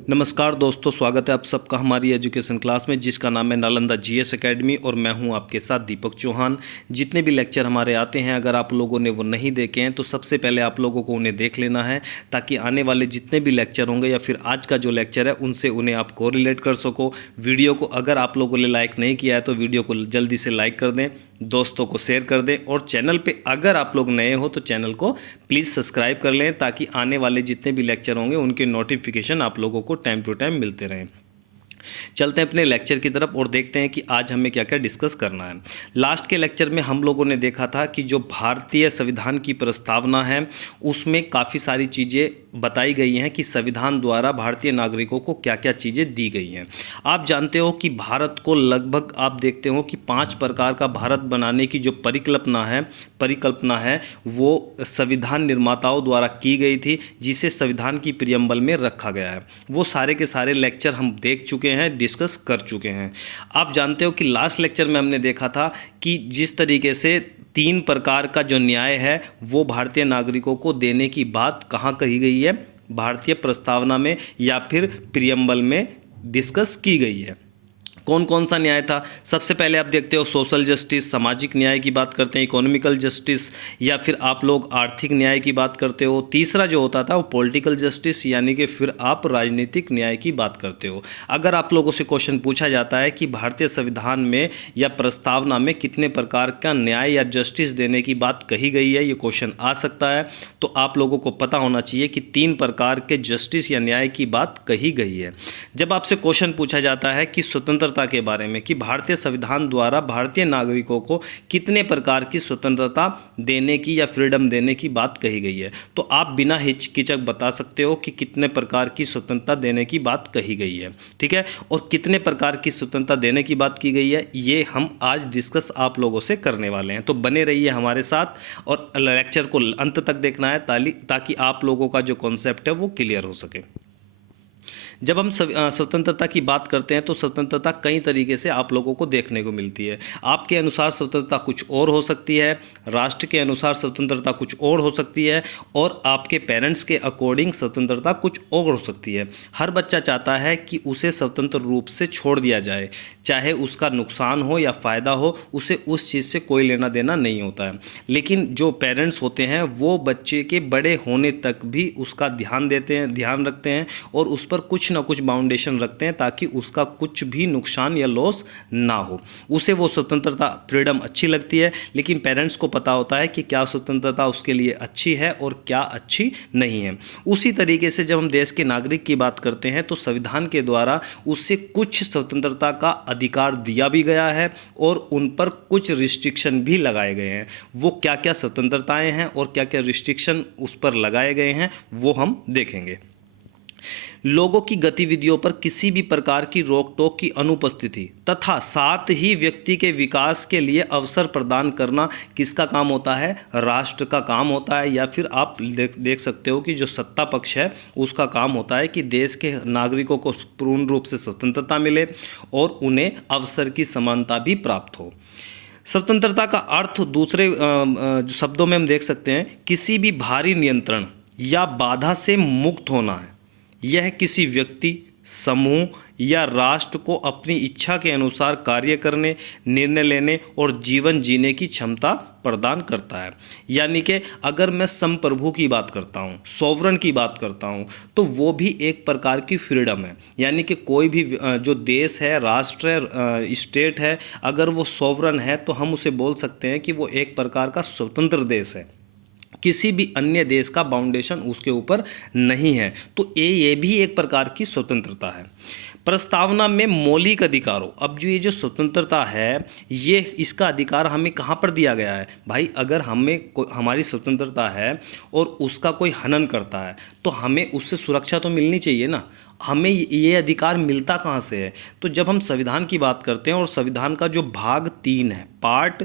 नमस्कार दोस्तों, स्वागत है आप सबका हमारी एजुकेशन क्लास में जिसका नाम है नालंदा जीएस एकेडमी और मैं हूं आपके साथ दीपक चौहान। जितने भी लेक्चर हमारे आते हैं, अगर आप लोगों ने वो नहीं देखे हैं तो सबसे पहले आप लोगों को उन्हें देख लेना है ताकि आने वाले जितने भी लेक्चर होंगे या फिर आज का जो लेक्चर है उनसे उन्हें आप कोरिलेट कर सको। वीडियो को अगर आप लोगों ने लाइक नहीं किया है तो वीडियो को जल्दी से लाइक कर दें, दोस्तों को शेयर कर दें और चैनल पे अगर आप लोग नए हो तो चैनल को प्लीज़ सब्सक्राइब कर लें ताकि आने वाले जितने भी लेक्चर होंगे उनके नोटिफिकेशन आप लोगों को टाइम टू टाइम मिलते रहें। चलते हैं अपने लेक्चर की तरफ और देखते हैं कि आज हमें क्या क्या डिस्कस करना है। लास्ट के लेक्चर में हम लोगों ने देखा था कि जो भारतीय संविधान की प्रस्तावना है उसमें काफ़ी सारी चीज़ें बताई गई हैं कि संविधान द्वारा भारतीय नागरिकों को क्या क्या चीज़ें दी गई हैं। आप जानते हो कि भारत को लगभग आप देखते हो कि 5 प्रकार का भारत बनाने की जो परिकल्पना है वो संविधान निर्माताओं द्वारा की गई थी, जिसे संविधान की प्रियम्बल में रखा गया है। वो सारे के सारे लेक्चर हम देख चुके हैं, डिस्कस कर चुके हैं। आप जानते हो कि लास्ट लेक्चर में हमने देखा था कि जिस तरीके से 3 प्रकार का जो न्याय है वो भारतीय नागरिकों को देने की बात कहाँ कही गई है, भारतीय प्रस्तावना में या फिर प्रियम्बल में डिस्कस की गई है। कौन कौन सा न्याय था? सबसे पहले आप देखते हो सोशल जस्टिस, सामाजिक न्याय की बात करते हैं, इकोनॉमिकल जस्टिस या फिर आप लोग आर्थिक न्याय की बात करते हो। तीसरा जो होता था वो पॉलिटिकल जस्टिस यानी कि फिर आप राजनीतिक न्याय की बात करते हो। अगर आप लोगों से क्वेश्चन पूछा जाता है कि भारतीय संविधान में या प्रस्तावना में कितने प्रकार का न्याय या जस्टिस देने की बात कही गई है, ये क्वेश्चन आ सकता है, तो आप लोगों को पता होना चाहिए कि 3 प्रकार के जस्टिस या न्याय की बात कही गई है। जब आपसे क्वेश्चन पूछा जाता है कि स्वतंत्रता के बारे में कि भारतीय संविधान द्वारा भारतीय नागरिकों को कितने प्रकार की स्वतंत्रता देने की या फ्रीडम देने की बात कही गई है, तो आप बिना हिचकिचक बता सकते हो कि कितने प्रकार की स्वतंत्रता देने की बात कही गई है। ठीक है, और कितने प्रकार की स्वतंत्रता देने की बात की गई है ये हम आज डिस्कस आप लोगों से करने वाले हैं। तो बने रहिए हमारे साथ और लेक्चर को अंत तक देखना है ताकि आप लोगों का जो कॉन्सेप्ट है वो क्लियर हो सके। जब हम स्वतंत्रता की बात करते हैं तो स्वतंत्रता कई तरीके से आप लोगों को देखने को मिलती है। आपके अनुसार स्वतंत्रता कुछ और हो सकती है, राष्ट्र के अनुसार स्वतंत्रता कुछ और हो सकती है और आपके पेरेंट्स के अकॉर्डिंग स्वतंत्रता कुछ और हो सकती है। हर बच्चा चाहता है कि उसे स्वतंत्र रूप से छोड़ दिया जाए, चाहे उसका नुकसान हो या फ़ायदा हो, उसे उस चीज़ से कोई लेना देना नहीं होता है। लेकिन जो पेरेंट्स होते हैं वो बच्चे के बड़े होने तक भी उसका ध्यान देते हैं, ध्यान रखते हैं और उस पर कुछ ना कुछ बाउंडेशन रखते हैं ताकि उसका कुछ भी नुकसान या लॉस ना हो। उसे वो स्वतंत्रता फ्रीडम अच्छी लगती है, लेकिन पेरेंट्स को पता होता है कि क्या स्वतंत्रता उसके लिए अच्छी है और क्या अच्छी नहीं है। उसी तरीके से जब हम देश के नागरिक की बात करते हैं तो संविधान के द्वारा उससे कुछ स्वतंत्रता का अधिकार दिया भी गया है और उन पर कुछ रिस्ट्रिक्शन भी लगाए गए हैं। वो क्या क्या स्वतंत्रताएं हैं और क्या क्या रिस्ट्रिक्शन उस पर लगाए गए हैं वो हम देखेंगे। लोगों की गतिविधियों पर किसी भी प्रकार की रोक टोक की अनुपस्थिति तथा साथ ही व्यक्ति के विकास के लिए अवसर प्रदान करना किसका काम होता है? राष्ट्र का काम होता है। या फिर आप देख सकते हो कि जो सत्ता पक्ष है उसका काम होता है कि देश के नागरिकों को पूर्ण रूप से स्वतंत्रता मिले और उन्हें अवसर की समानता भी प्राप्त हो। स्वतंत्रता का अर्थ दूसरे शब्दों में हम देख सकते हैं किसी भी बाहरी नियंत्रण या बाधा से मुक्त होना है। यह किसी व्यक्ति, समूह या राष्ट्र को अपनी इच्छा के अनुसार कार्य करने, निर्णय लेने और जीवन जीने की क्षमता प्रदान करता है। यानी कि अगर मैं संप्रभु की बात करता हूँ, सॉवरन की बात करता हूँ, तो वो भी एक प्रकार की फ्रीडम है। यानी कि कोई भी जो देश है, राष्ट्र है, स्टेट है, अगर वो सॉवरन है तो हम उसे बोल सकते हैं कि वो एक प्रकार का स्वतंत्र देश है, किसी भी अन्य देश का बाउंडेशन उसके ऊपर नहीं है। तो ये भी एक प्रकार की स्वतंत्रता है। प्रस्तावना में मौलिक अधिकारों, अब जो ये जो स्वतंत्रता है ये इसका अधिकार हमें कहाँ पर दिया गया है भाई? अगर हमारी स्वतंत्रता है और उसका कोई हनन करता है तो हमें उससे सुरक्षा तो मिलनी चाहिए ना। हमें ये अधिकार मिलता कहाँ से है? तो जब हम संविधान की बात करते हैं और संविधान का जो भाग 3 है, पार्ट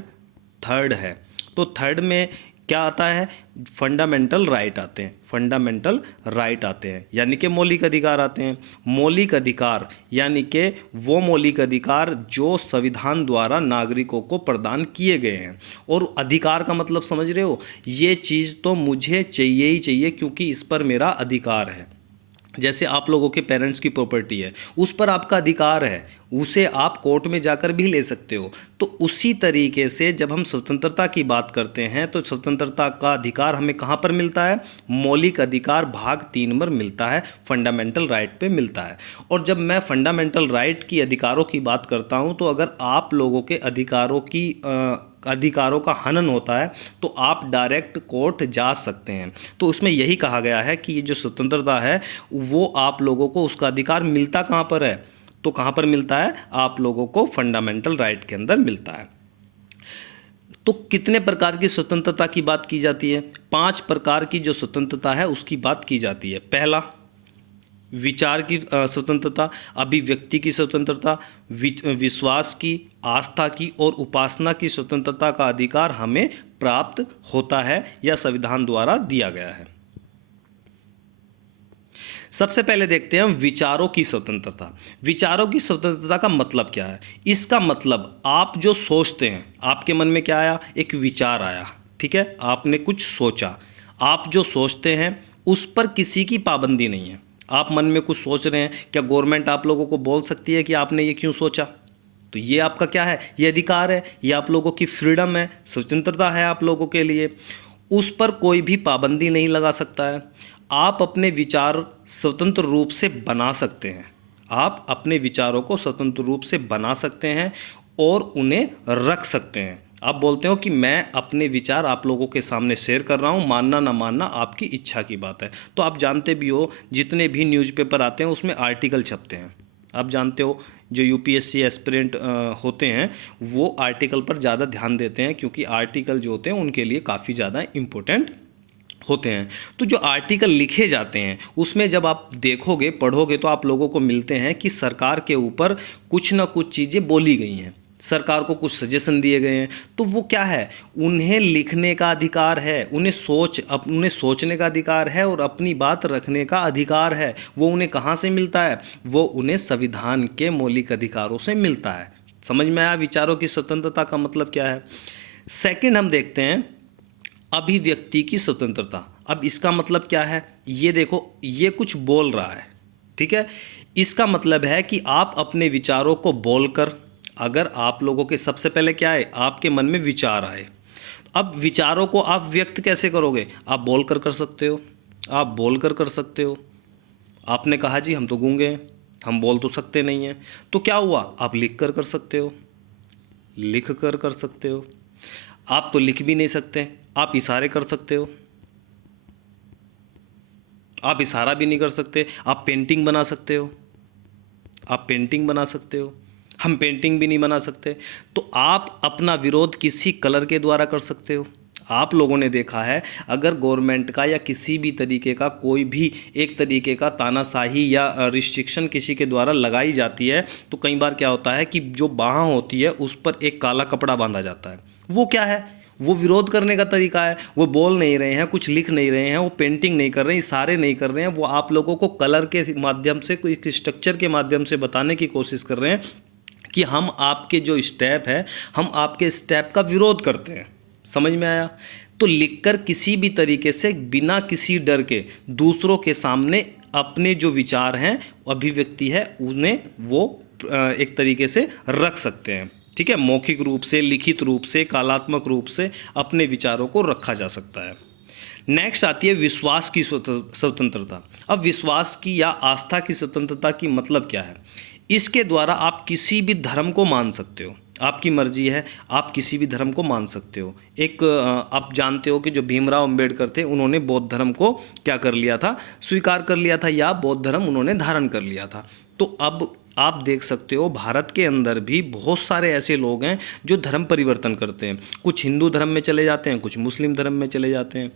3 है, तो 3 में क्या आता है? फंडामेंटल राइट आते हैं, फंडामेंटल राइट आते हैं यानी कि मौलिक अधिकार आते हैं। मौलिक अधिकार यानी कि वो मौलिक अधिकार जो संविधान द्वारा नागरिकों को प्रदान किए गए हैं। और अधिकार का मतलब समझ रहे हो? ये चीज़ तो मुझे चाहिए ही चाहिए क्योंकि इस पर मेरा अधिकार है। जैसे आप लोगों के पेरेंट्स की प्रॉपर्टी है, उस पर आपका अधिकार है, उसे आप कोर्ट में जाकर भी ले सकते हो। तो उसी तरीके से जब हम स्वतंत्रता की बात करते हैं तो स्वतंत्रता का अधिकार हमें कहाँ पर मिलता है? मौलिक अधिकार भाग 3 में मिलता है, फंडामेंटल राइट पे मिलता है। और जब मैं फंडामेंटल राइट की अधिकारों की बात करता हूँ तो अगर आप लोगों के अधिकारों का हनन होता है तो आप डायरेक्ट कोर्ट जा सकते हैं। तो उसमें यही कहा गया है कि ये जो स्वतंत्रता है वो आप लोगों को उसका अधिकार मिलता कहाँ पर है? तो कहाँ पर मिलता है? आप लोगों को फंडामेंटल राइट के अंदर मिलता है। तो कितने प्रकार की स्वतंत्रता की बात की जाती है? 5 प्रकार की जो स्वतंत्रता है उसकी बात की जाती है। पहला, विचार की स्वतंत्रता, अभिव्यक्ति की स्वतंत्रता, विश्वास की, आस्था की और उपासना की स्वतंत्रता का अधिकार हमें प्राप्त होता है या संविधान द्वारा दिया गया है। सबसे पहले देखते हैं विचारों की स्वतंत्रता। विचारों की स्वतंत्रता का मतलब क्या है? इसका मतलब आप जो सोचते हैं, आपके मन में क्या आया? एक विचार आया, ठीक है, आपने कुछ सोचा। आप जो सोचते हैं उस पर किसी की पाबंदी नहीं है। आप मन में कुछ सोच रहे हैं, क्या गवर्नमेंट आप लोगों को बोल सकती है कि आपने ये क्यों सोचा? तो ये आपका क्या है? ये अधिकार है, ये आप लोगों की फ्रीडम है, स्वतंत्रता है आप लोगों के लिए। उस पर कोई भी पाबंदी नहीं लगा सकता है। आप अपने विचार स्वतंत्र रूप से बना सकते हैं। आप अपने विचारों को स्वतंत्र रूप से बना सकते हैं और उन्हें रख सकते हैं। आप बोलते हो कि मैं अपने विचार आप लोगों के सामने शेयर कर रहा हूँ, मानना ना मानना आपकी इच्छा की बात है। तो आप जानते भी हो जितने भी न्यूज़पेपर आते हैं उसमें आर्टिकल छपते हैं। आप जानते हो जो यूपीएससी एस्पिरेंट होते हैं वो आर्टिकल पर ज़्यादा ध्यान देते हैं, क्योंकि आर्टिकल जो होते हैं उनके लिए काफ़ी ज़्यादा इम्पोर्टेंट होते हैं। तो जो आर्टिकल लिखे जाते हैं उसमें जब आप देखोगे, पढ़ोगे तो आप लोगों को मिलते हैं कि सरकार के ऊपर कुछ ना कुछ चीज़ें बोली गई हैं, सरकार को कुछ सजेशन दिए गए हैं। तो वो क्या है? उन्हें लिखने का अधिकार है, उन्हें सोचने का अधिकार है और अपनी बात रखने का अधिकार है। वो उन्हें कहाँ से मिलता है? वो उन्हें संविधान के मौलिक अधिकारों से मिलता है। समझ में आया विचारों की स्वतंत्रता का मतलब क्या है? सेकंड हम देखते हैं अभिव्यक्ति की स्वतंत्रता। अब इसका मतलब क्या है? ये देखो, ये कुछ बोल रहा है, ठीक है, इसका मतलब है कि आप अपने विचारों को बोलकर, अगर आप लोगों के सबसे पहले क्या है, आपके मन में विचार आए, अब विचारों को आप व्यक्त कैसे करोगे? आप बोलकर कर सकते हो, आप बोलकर कर सकते हो। आपने कहा जी हम तो गूंगे हैं, हम बोल तो सकते नहीं हैं, तो क्या हुआ? आप लिख कर कर सकते हो, लिख कर कर सकते हो। आप तो लिख भी नहीं सकते, आप इशारे कर सकते हो। आप इशारा भी नहीं कर सकते, आप पेंटिंग बना सकते हो, आप पेंटिंग बना सकते हो। हम पेंटिंग भी नहीं बना सकते। तो आप अपना विरोध किसी कलर के द्वारा कर सकते हो। आप लोगों ने देखा है अगर गवर्नमेंट का या किसी भी तरीके का कोई भी एक तरीके का तानाशाही या रिस्ट्रिक्शन किसी के द्वारा लगाई जाती है तो कई बार क्या होता है कि जो बाँह होती है उस पर एक काला कपड़ा बांधा जाता है। वो क्या है? वो विरोध करने का तरीका है। वो बोल नहीं रहे हैं, कुछ लिख नहीं रहे हैं, वो पेंटिंग नहीं कर रहे हैं, इशारे नहीं कर रहे हैं, वो आप लोगों को कलर के माध्यम से, कोई स्ट्रक्चर के माध्यम से बताने की कोशिश कर रहे हैं कि हम आपके जो स्टेप है, हम आपके स्टेप का विरोध करते हैं। समझ में आया? तो लिखकर किसी भी तरीके से बिना किसी डर के दूसरों के सामने अपने जो विचार हैं, अभिव्यक्ति है, उन्हें वो एक तरीके से रख सकते हैं। ठीक है, मौखिक रूप से, लिखित रूप से, कलात्मक रूप से अपने विचारों को रखा जा सकता है। नेक्स्ट आती है विश्वास की स्वतंत्रता। अब विश्वास की या आस्था की स्वतंत्रता की मतलब क्या है? इसके द्वारा आप किसी भी धर्म को मान सकते हो। आपकी मर्जी है, आप किसी भी धर्म को मान सकते हो। एक आप जानते हो कि जो भीमराव अंबेडकर थे उन्होंने बौद्ध धर्म को क्या कर लिया था? स्वीकार कर लिया था, या बौद्ध धर्म उन्होंने धारण कर लिया था। तो अब आप देख सकते हो भारत के अंदर भी बहुत सारे ऐसे लोग हैं जो धर्म परिवर्तन करते हैं। कुछ हिंदू धर्म में चले जाते हैं, कुछ मुस्लिम धर्म में चले जाते हैं,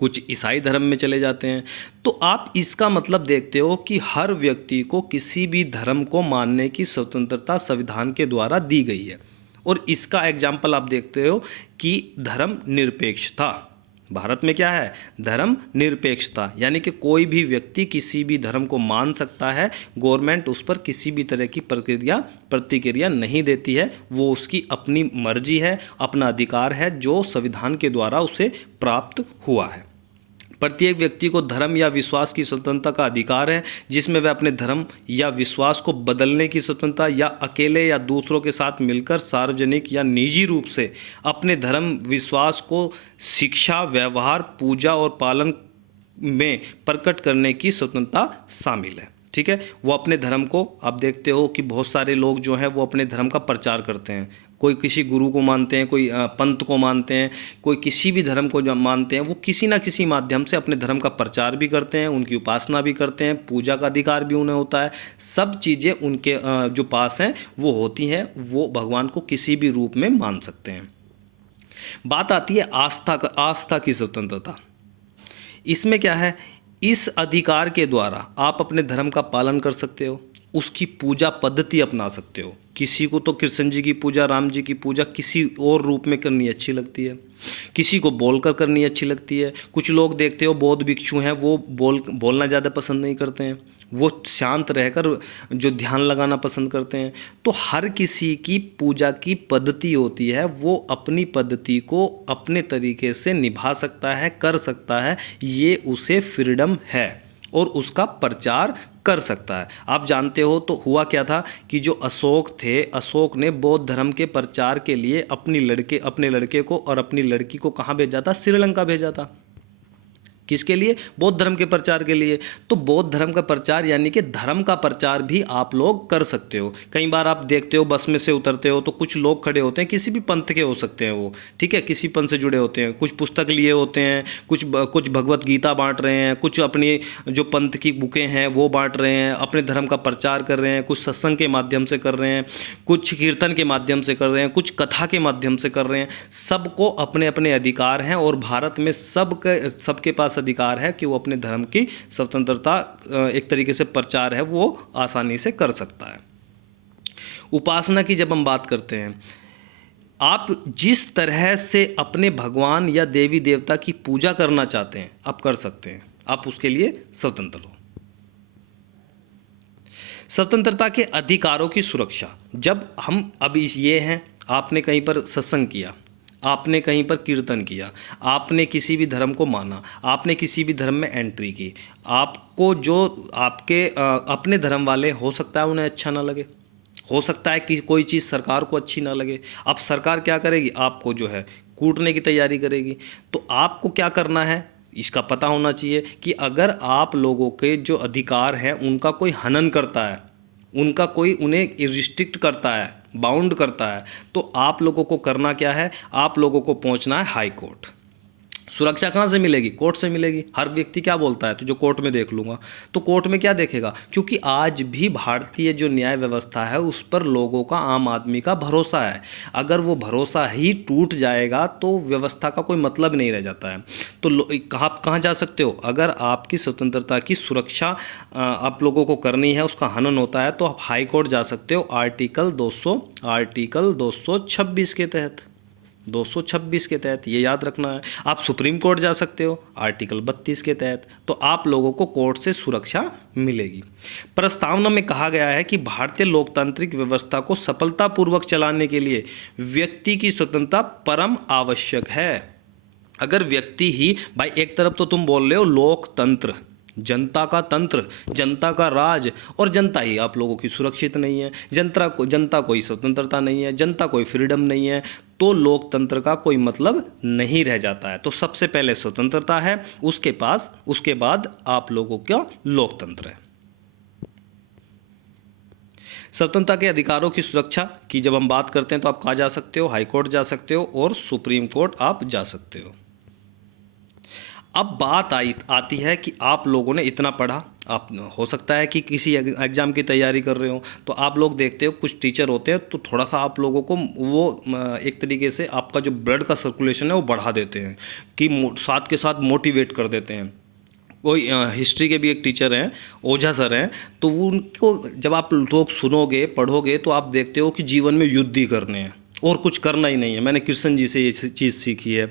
कुछ ईसाई धर्म में चले जाते हैं। तो आप इसका मतलब देखते हो कि हर व्यक्ति को किसी भी धर्म को मानने की स्वतंत्रता संविधान के द्वारा दी गई है। और इसका एग्जाम्पल आप देखते हो कि धर्म निरपेक्षता। भारत में क्या है? धर्म निरपेक्षता, यानी कि कोई भी व्यक्ति किसी भी धर्म को मान सकता है। गवर्नमेंट उस पर किसी भी तरह की प्रतिक्रिया नहीं देती है। वो उसकी अपनी मर्जी है, अपना अधिकार है जो संविधान के द्वारा उसे प्राप्त हुआ है। प्रत्येक व्यक्ति को धर्म या विश्वास की स्वतंत्रता का अधिकार है, जिसमें वह अपने धर्म या विश्वास को बदलने की स्वतंत्रता या अकेले या दूसरों के साथ मिलकर सार्वजनिक या निजी रूप से अपने धर्म विश्वास को शिक्षा, व्यवहार, पूजा और पालन में प्रकट करने की स्वतंत्रता शामिल है। ठीक है, वो अपने धर्म को, आप देखते हो कि बहुत सारे लोग जो हैं वो अपने धर्म का प्रचार करते हैं। कोई किसी गुरु को मानते हैं, कोई पंथ को मानते हैं, कोई किसी भी धर्म को जो मानते हैं, वो किसी ना किसी माध्यम से अपने धर्म का प्रचार भी करते हैं, उनकी उपासना भी करते हैं, पूजा का अधिकार भी उन्हें होता है। सब चीज़ें उनके जो पास हैं वो होती हैं, वो भगवान को किसी भी रूप में मान सकते हैं। बात आती है आस्था की स्वतंत्रता। इसमें क्या है, इस अधिकार के द्वारा आप अपने धर्म का पालन कर सकते हो, उसकी पूजा पद्धति अपना सकते हो। किसी को तो कृष्ण जी की पूजा, राम जी की पूजा किसी और रूप में करनी अच्छी लगती है, किसी को बोलकर करनी अच्छी लगती है। कुछ लोग देखते हो बौद्ध भिक्षु हैं, वो बोलना ज़्यादा पसंद नहीं करते हैं, वो शांत रहकर जो ध्यान लगाना पसंद करते हैं। तो हर किसी की पूजा की पद्धति होती है, वो अपनी पद्धति को अपने तरीके से निभा सकता है, कर सकता है, ये उसे फ्रीडम है और उसका प्रचार कर सकता है। आप जानते हो तो हुआ क्या था कि जो अशोक थे, अशोक ने बौद्ध धर्म के प्रचार के लिए अपने लड़के को और अपनी लड़की को कहाँ भेजा था? श्रीलंका भेजा था। किसके लिए? बौद्ध धर्म के प्रचार के लिए। तो बौद्ध धर्म का प्रचार यानी कि धर्म का प्रचार भी आप लोग कर सकते हो। कई बार आप देखते हो बस में से उतरते हो तो कुछ लोग खड़े होते हैं, किसी भी पंथ के हो सकते हैं वो, ठीक है, किसी पंथ से जुड़े होते हैं, कुछ पुस्तक लिए होते हैं, कुछ भगवत गीता बांट रहे हैं, कुछ अपनी जो पंथ की बुकें हैं वो बांट रहे हैं, अपने धर्म का प्रचार कर रहे हैं, कुछ सत्संग के माध्यम से कर रहे हैं, कुछ कीर्तन के माध्यम से कर रहे हैं, कुछ कथा के माध्यम से कर रहे हैं। सबको अपने अपने अधिकार हैं और भारत में सबके पास अधिकार है कि वो अपने धर्म की स्वतंत्रता एक तरीके से प्रचार है वो आसानी से कर सकता है। उपासना की जब हम बात करते हैं, आप जिस तरह से अपने भगवान या देवी देवता की पूजा करना चाहते हैं आप कर सकते हैं, आप उसके लिए स्वतंत्र हो। स्वतंत्रता के अधिकारों की सुरक्षा, जब हम अब ये हैं, आपने कहीं पर सत्संग किया, आपने कहीं पर कीर्तन किया, आपने किसी भी धर्म को माना, आपने किसी भी धर्म में एंट्री की, आपको जो आपके अपने धर्म वाले, हो सकता है उन्हें अच्छा ना लगे, हो सकता है कि कोई चीज़ सरकार को अच्छी ना लगे। अब सरकार क्या करेगी? आपको जो है कूटने की तैयारी करेगी। तो आपको क्या करना है इसका पता होना चाहिए कि अगर आप लोगों के जो अधिकार हैं उनका कोई हनन करता है, उनका कोई उन्हें रिस्ट्रिक्ट करता है, बाउंड करता है, तो आप लोगों को करना क्या है? आप लोगों को पहुंचना है हाई कोर्ट। सुरक्षा कहाँ से मिलेगी? कोर्ट से मिलेगी। हर व्यक्ति क्या बोलता है? तो जो कोर्ट में देख लूँगा, तो कोर्ट में क्या देखेगा? क्योंकि आज भी भारतीय जो न्याय व्यवस्था है उस पर लोगों का, आम आदमी का भरोसा है। अगर वो भरोसा ही टूट जाएगा तो व्यवस्था का कोई मतलब नहीं रह जाता है। तो आप कहाँ जा सकते हो? अगर आपकी स्वतंत्रता की सुरक्षा आप लोगों को करनी है, उसका हनन होता है, तो आप हाई कोर्ट जा सकते हो आर्टिकल 226 के तहत, 226 के तहत, ये याद रखना है। आप सुप्रीम कोर्ट जा सकते हो आर्टिकल 32 के तहत, तो आप लोगों को कोर्ट से सुरक्षा मिलेगी। प्रस्तावना में कहा गया है कि भारतीय लोकतांत्रिक व्यवस्था को सफलतापूर्वक चलाने के लिए व्यक्ति की स्वतंत्रता परम आवश्यक है। अगर व्यक्ति ही, भाई एक तरफ तो तुम बोल रहे हो लोकतंत्र, जनता का तंत्र, जनता का राज, और जनता ही आप लोगों की सुरक्षित नहीं है, जनता कोई स्वतंत्रता नहीं है, जनता कोई फ्रीडम नहीं है, तो लोकतंत्र का कोई मतलब नहीं रह जाता है। तो सबसे पहले स्वतंत्रता है, उसके बाद आप लोगों का लोकतंत्र है। स्वतंत्रता के अधिकारों की सुरक्षा की जब हम बात करते हैं तो आप कहाँ जा सकते हो? हाई कोर्ट जा सकते हो और सुप्रीम कोर्ट आप जा सकते हो। अब बात आती है कि आप लोगों ने इतना पढ़ा, आप हो सकता है कि किसी एग्ज़ाम की तैयारी कर रहे हो, तो आप लोग देखते हो कुछ टीचर होते हैं तो थोड़ा सा आप लोगों को वो एक तरीके से आपका जो ब्लड का सर्कुलेशन है वो बढ़ा देते हैं, कि साथ के साथ मोटिवेट कर देते हैं। कोई हिस्ट्री के भी एक टीचर हैं, ओझा सर हैं, तो उनको जब आप लोग सुनोगे, पढ़ोगे, तो आप देखते हो कि जीवन में युद्ध ही करने हैं और कुछ करना ही नहीं है। मैंने कृष्ण जी से ये चीज़ सीखी है।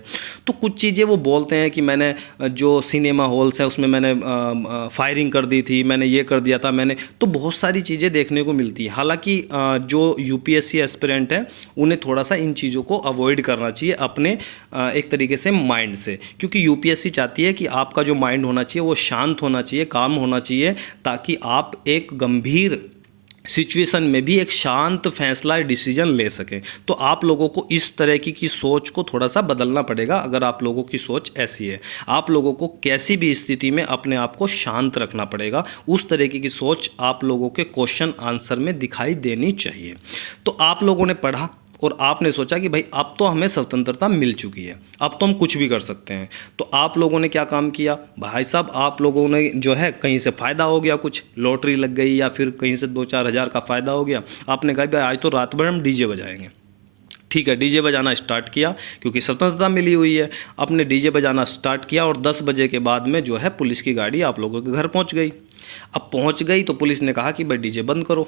तो कुछ चीज़ें वो बोलते हैं कि मैंने जो सिनेमा हॉल्स है उसमें मैंने फायरिंग कर दी थी, मैंने ये कर दिया था, मैंने तो बहुत सारी चीज़ें देखने को मिलती है। हालांकि जो यूपीएससी एस्पिरेंट है उन्हें थोड़ा सा इन चीज़ों को अवॉइड करना चाहिए अपने एक तरीके से माइंड से, क्योंकि यूपीएससी चाहती है कि आपका जो माइंड होना चाहिए वो शांत होना चाहिए, काम होना चाहिए, ताकि आप एक गंभीर सिचुएशन में भी एक शांत फैसला डिसीजन ले सकें। तो आप लोगों को इस तरह की सोच को थोड़ा सा बदलना पड़ेगा। अगर आप लोगों की सोच ऐसी है, आप लोगों को कैसी भी स्थिति में अपने आप को शांत रखना पड़ेगा, उस तरीके की सोच आप लोगों के क्वेश्चन आंसर में दिखाई देनी चाहिए। तो आप लोगों ने पढ़ा और आपने सोचा कि भाई अब तो हमें स्वतंत्रता मिल चुकी है, अब तो हम कुछ भी कर सकते हैं। तो आप लोगों ने क्या काम किया भाई साहब, आप लोगों ने जो है कहीं से फ़ायदा हो गया, कुछ लॉटरी लग गई या फिर कहीं से 2-4 हज़ार का फ़ायदा हो गया, आपने कहा भाई आज तो रात भर हम डीजे बजाएंगे। ठीक है, डीजे बजाना स्टार्ट किया क्योंकि स्वतंत्रता मिली हुई है। आपने डीजे बजाना स्टार्ट किया और 10 बजे के बाद में जो है पुलिस की गाड़ी आप लोगों के घर पहुंच गई। अब पहुंच गई तो पुलिस ने कहा कि भाई डीजे बंद करो,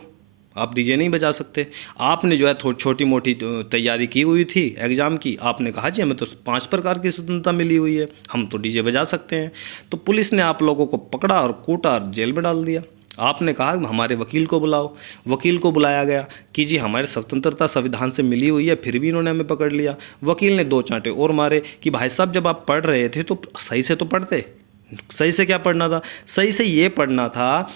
आप डीजे नहीं बजा सकते। आपने जो है थोड़ी छोटी मोटी तैयारी की हुई थी एग्ज़ाम की, आपने कहा जी हमें तो 5 प्रकार की स्वतंत्रता मिली हुई है, हम तो डीजे बजा सकते हैं। तो पुलिस ने आप लोगों को पकड़ा और कूटा और जेल में डाल दिया। आपने कहा हमारे वकील को बुलाओ, वकील को बुलाया गया कि जी हमारी स्वतंत्रता संविधान से मिली हुई है, फिर भी इन्होंने हमें पकड़ लिया। वकील ने 2 चांटे और मारे कि भाई साहब जब आप पढ़ रहे थे तो सही से तो पढ़ते। सही से क्या पढ़ना था? सही से ये पढ़ना था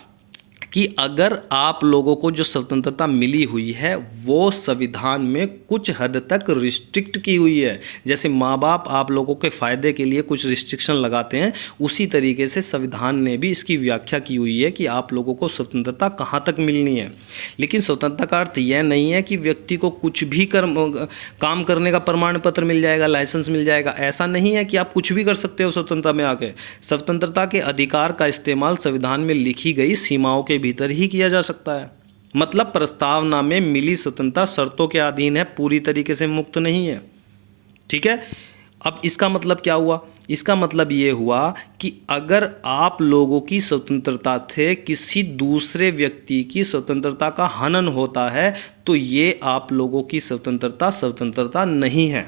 कि अगर आप लोगों को जो स्वतंत्रता मिली हुई है वो संविधान में कुछ हद तक रिस्ट्रिक्ट की हुई है। जैसे माँ बाप आप लोगों के फ़ायदे के लिए कुछ रिस्ट्रिक्शन लगाते हैं, उसी तरीके से संविधान ने भी इसकी व्याख्या की हुई है कि आप लोगों को स्वतंत्रता कहाँ तक मिलनी है। लेकिन स्वतंत्रता का अर्थ यह नहीं है कि व्यक्ति को कुछ भी काम करने का प्रमाण पत्र मिल जाएगा, लाइसेंस मिल जाएगा। ऐसा नहीं है कि आप कुछ भी कर सकते हो स्वतंत्रता में आके। स्वतंत्रता के अधिकार का इस्तेमाल संविधान में लिखी गई सीमाओं के भीतर ही किया जा सकता है। मतलब प्रस्तावना में मिली स्वतंत्रता शर्तों के अधीन है, पूरी तरीके से मुक्त नहीं है। ठीक है, अब इसका मतलब क्या हुआ? इसका मतलब ये हुआ कि अगर आप लोगों की स्वतंत्रता से किसी दूसरे व्यक्ति की स्वतंत्रता का हनन होता है तो ये आप लोगों की स्वतंत्रता नहीं है।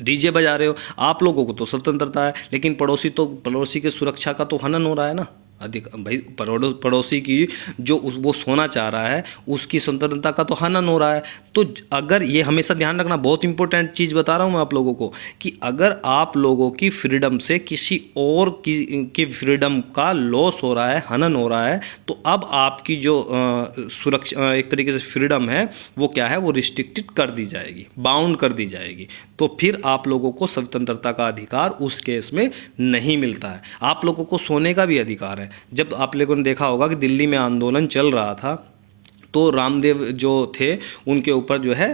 डीजे बजा रहे हो, आप लोगों को तो स्वतंत्रता है, लेकिन पड़ोसी के सुरक्षा का तो हनन हो रहा है ना। अधिक भाई पड़ोसी की जो वो सोना चाह रहा है उसकी स्वतंत्रता का तो हनन हो रहा है। तो अगर ये हमेशा ध्यान रखना, बहुत इंपॉर्टेंट चीज़ बता रहा हूँ मैं आप लोगों को, कि अगर आप लोगों की फ्रीडम से किसी और की फ्रीडम का लॉस हो रहा है, हनन हो रहा है, तो अब आपकी जो सुरक्षा एक तरीके से फ्रीडम है वो क्या है, वो रिस्ट्रिक्टेड कर दी जाएगी, बाउंड कर दी जाएगी। तो फिर आप लोगों को स्वतंत्रता का अधिकार उस केस में नहीं मिलता है। आप लोगों को सोने का भी अधिकार है। जब आप लोगों ने देखा होगा कि दिल्ली में आंदोलन चल रहा था तो रामदेव जो थे उनके ऊपर जो है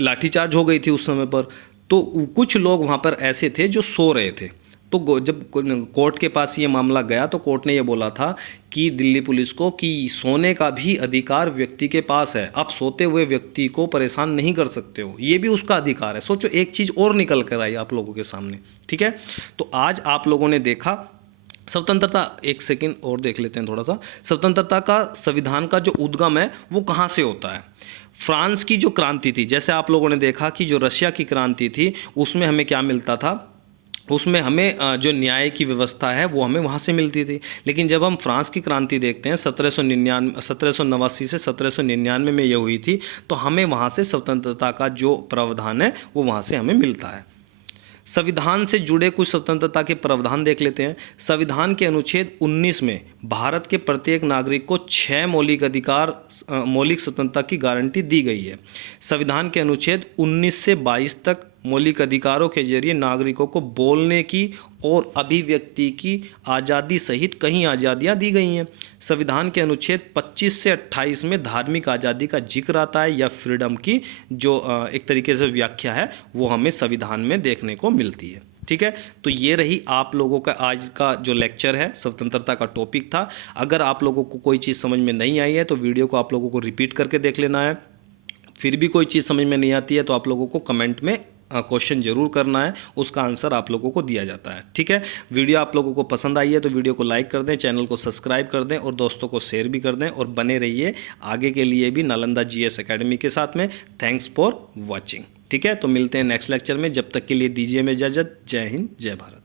लाठीचार्ज हो गई थी उस समय पर। तो कुछ लोग वहाँ पर ऐसे थे जो सो रहे थे। तो जब कोर्ट के पास ये मामला गया तो कोर्ट ने ये बोला था कि दिल्ली पुलिस को कि सोने का भी अधिकार व्यक्ति के पास है, आप सोते हुए व्यक्ति को परेशान नहीं कर सकते हो, ये भी उसका अधिकार है। सोचो, एक चीज़ और निकल कर आई आप लोगों के सामने। ठीक है, तो आज आप लोगों ने देखा स्वतंत्रता, एक सेकंड और देख लेते हैं थोड़ा सा। स्वतंत्रता का संविधान का जो उद्गम है वो कहाँ से होता है? फ्रांस की जो क्रांति थी, जैसे आप लोगों ने देखा कि जो रशिया की क्रांति थी उसमें हमें क्या मिलता था, उसमें हमें जो न्याय की व्यवस्था है वो हमें वहाँ से मिलती थी। लेकिन जब हम फ्रांस की क्रांति देखते हैं 1789 से 1799 में ये हुई थी, तो हमें वहाँ से स्वतंत्रता का जो प्रावधान है वो वहाँ से हमें मिलता है। संविधान से जुड़े कुछ स्वतंत्रता के प्रावधान देख लेते हैं। संविधान के अनुच्छेद 19 में भारत के प्रत्येक नागरिक को 6 मौलिक स्वतंत्रता की गारंटी दी गई है। संविधान के अनुच्छेद 19 से 22 तक मौलिक अधिकारों के जरिए नागरिकों को बोलने की और अभिव्यक्ति की आज़ादी सहित कई आज़ादियाँ दी गई हैं। संविधान के अनुच्छेद 25 से 28 में धार्मिक आज़ादी का जिक्र आता है, या फ्रीडम की जो एक तरीके से व्याख्या है वो हमें संविधान में देखने को मिलती है। ठीक है, तो ये रही आप लोगों का आज का जो लेक्चर है, स्वतंत्रता का टॉपिक था। अगर आप लोगों को कोई चीज़ समझ में नहीं आई है तो वीडियो को आप लोगों को रिपीट करके देख लेना है। फिर भी कोई चीज़ समझ में नहीं आती है तो आप लोगों को कमेंट में क्वेश्चन जरूर करना है, उसका आंसर आप लोगों को दिया जाता है। ठीक है, वीडियो आप लोगों को पसंद आई है तो वीडियो को लाइक कर दें, चैनल को सब्सक्राइब कर दें और दोस्तों को शेयर भी कर दें, और बने रहिए आगे के लिए भी नालंदा जीएस एकेडमी के साथ में। Thanks for watching. ठीक है, तो मिलते हैं नेक्स्ट लेक्चर में, जब तक के लिए दीजिए हमें इजाज़त। जय हिंद, जय भारत।